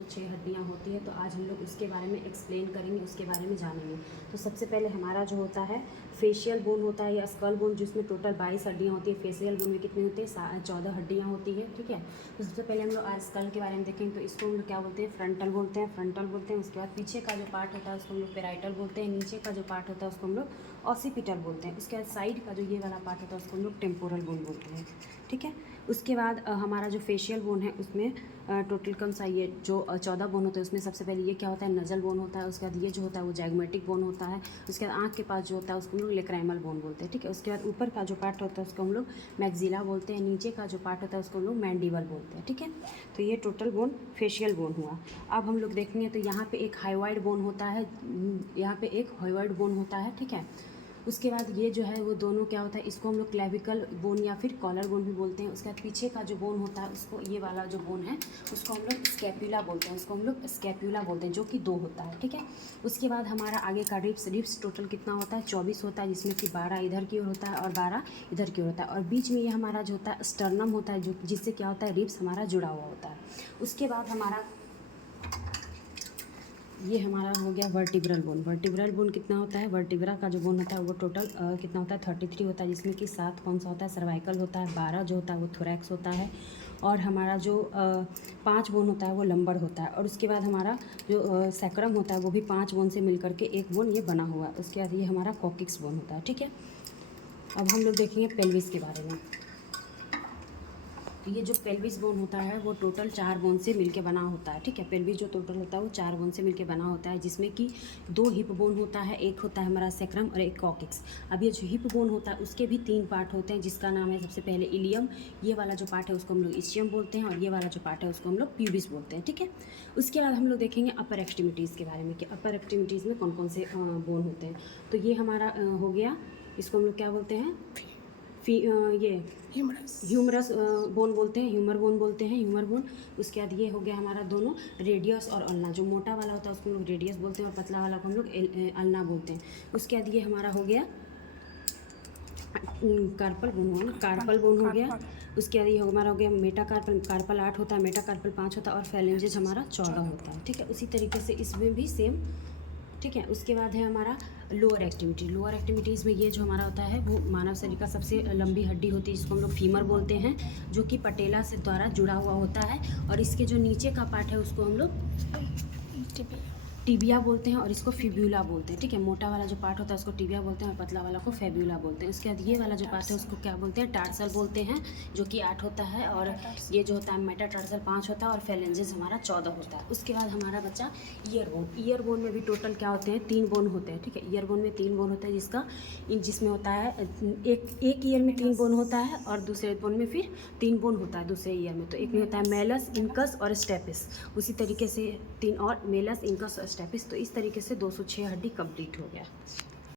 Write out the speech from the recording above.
6 हड्डियाँ होती है, तो आज हम लोग उसके बारे में एक्सप्लेन करेंगे, उसके बारे में जानेंगे। तो सबसे पहले हमारा जो होता है फेशियल बोन होता है या स्कल बोन, जिसमें टोटल 22 हड्डियाँ होती है। फेशियल बोन में कितनी होती है? 14 हड्डियाँ होती है। ठीक है, तो सबसे पहले हम लोग आज स्कल के बारे में देखेंगे। तो इसको हम लोग क्या बोलते हैं? फ्रंटल बोलते हैं, फ्रंटल बोलते हैं। उसके बाद पीछे का जो पार्ट होता है उसको हम लोग पेराइटल बोलते हैं। नीचे का जो पार्ट होता है उसको हम लोग ऑसिपिटल बोलते हैं। उसके बाद साइड का जो ये वाला पार्ट होता है उसको हम लोग टेम्पोरल बोन बोलते हैं। ठीक है, उसके बाद हमारा जो फेशियल बोन है उसमें टोटल कम सा ये जो 14 बोन होते हैं उसमें सबसे पहले ये क्या होता है? नजल बोन होता है। उसके बाद ये जो होता है वो जैगमेटिक बोन होता है। उसके बाद आँख के पास जो होता है उसको हम लोग लेक्राइमल बोन बोलते हैं। ठीक है, उसके बाद ऊपर का जो पार्ट होता है उसको हम लोग मैक्सिला बोलते हैं। नीचे का जो पार्ट होता है उसको हम लोग मैंडिबल बोलते हैं। ठीक है, तो ये टोटल बोन फेशियल बोन हुआ। अब हम लोग देखेंगे तो यहाँ पे एक हाइवाइड बोन होता है, यहाँ पे एक हाइवाइड बोन होता है। ठीक है, उसके बाद ये जो है वो दोनों क्या होता है? इसको हम लोग क्लेविकल बोन या फिर कॉलर बोन भी बोलते हैं। उसके बाद पीछे का जो बोन होता है उसको, ये वाला जो बोन है उसको हम लोग स्कैप्यूला बोलते हैं। उसको हम लोग स्कैप्यूला बोलते हैं, जो कि 2 होता है। ठीक है, उसके बाद हमारा आगे का रिब्स टोटल कितना होता है? 24 होता है, जिसमें कि 12 इधर की ओर होता है और 12 इधर की ओर होता है। और बीच में ये हमारा जो होता है स्टर्नम होता है, जो जिससे क्या होता है? रिब्स हमारा जुड़ा हुआ होता है। उसके बाद हमारा ये हमारा हो गया वर्टिब्रल बोन। वर्टिब्रल बोन कितना होता है? वर्टिब्रा का जो बोन होता है वो टोटल कितना होता है? 33 होता है, जिसमें कि 7 कौन सा होता है? सर्वाइकल होता है। 12 जो होता है वो थोरैक्स होता है। और हमारा जो 5 बोन होता है वो लंबर होता है। और उसके बाद हमारा जो सैक्रम होता है वो भी 5 बोन से मिल करके एक बोन ये बना हुआ है। उसके बाद ये हमारा कॉकिक्स बोन होता है। ठीक है, अब हम लोग देखेंगे पेल्विस के बारे में। तो ये जो पेल्विस बोन होता है वो टोटल 4 बोन से मिलके बना होता है। ठीक है, पेल्विस जो टोटल होता है वो 4 बोन से मिलके बना होता है, जिसमें कि 2 हिप बोन होता है, एक होता है हमारा सैक्रम और एक कॉकिक्स। अब ये जो हिप बोन होता है उसके भी 3 पार्ट होते हैं, जिसका नाम है सबसे पहले इलियम। ये वाला जो पार्ट है उसको हम लोग इस्चियम बोलते हैं, और ये वाला जो पार्ट है उसको हम लोग प्यूबिस बोलते हैं। ठीक है, उसके बाद हम लोग देखेंगे अपर एक्सट्रीमिटीज़ के बारे में कि अपर एक्सट्रीमिटीज़ में कौन कौन से बोन होते हैं। तो ये हमारा हो गया, इसको हम लोग क्या बोलते हैं? ये ह्यूमरस बोन बोलते हैं, ह्यूमर बोन बोलते हैं, ह्यूमर बोन। उसके बाद ये हो गया हमारा दोनों रेडियस और अल्ना। जो मोटा वाला होता है उसको हम लोग रेडियस बोलते हैं और पतला वाला को हम लोग अल्ना बोलते हैं। उसके बाद ये हमारा हो गया कार्पल बोन, कार्पल बोन हो गया। उसके बाद ये हमारा हो गया मेटाकार्पल। कार्पल 8 होता है, मेटाकार्पल 5 होता है, और फेलेंजेस हमारा 14 होता है। ठीक है, उसी तरीके से इसमें भी सेम। ठीक है, उसके बाद है हमारा लोअर एक्टिविटी। लोअर एक्टिविटीज़ में ये जो हमारा होता है वो मानव शरीर का सबसे लंबी हड्डी होती है, जिसको हम लोग फीमर बोलते हैं, जो कि पटेला से द्वारा जुड़ा हुआ होता है। और इसके जो नीचे का पार्ट है उसको हम लोग टिबिया बोलते हैं, और इसको फिब्यूला बोलते हैं। ठीक है, मोटा वाला जो पार्ट होता है उसको टिबिया बोलते हैं और पतला वाला को फेब्यूला बोलते हैं। उसके बाद ये वाला जो पार्ट है उसको क्या बोलते हैं? टार्सल बोलते हैं, जो कि 8 होता है। और ये जो होता है मेटाटार्सल 5 होता है, और फेलेंजेस हमारा 14 होता है। उसके बाद हमारा बचा ईयर बोन। ईयर बोन में भी टोटल क्या होते हैं? 3 बोन होते हैं। ठीक है, ईयर बोन में 3 बोन होता है, जिसमें होता है एक ईयर में 3 बोन होता है, और दूसरे बोन में फिर 3 बोन होता है दूसरे ईयर में। तो एक में होता है मेलस, इनकस और स्टेपिस। उसी तरीके से 3 और मेलस, इनकस और स्टेपिस। तो इस तरीके से 206 हड्डी कंप्लीट हो गया।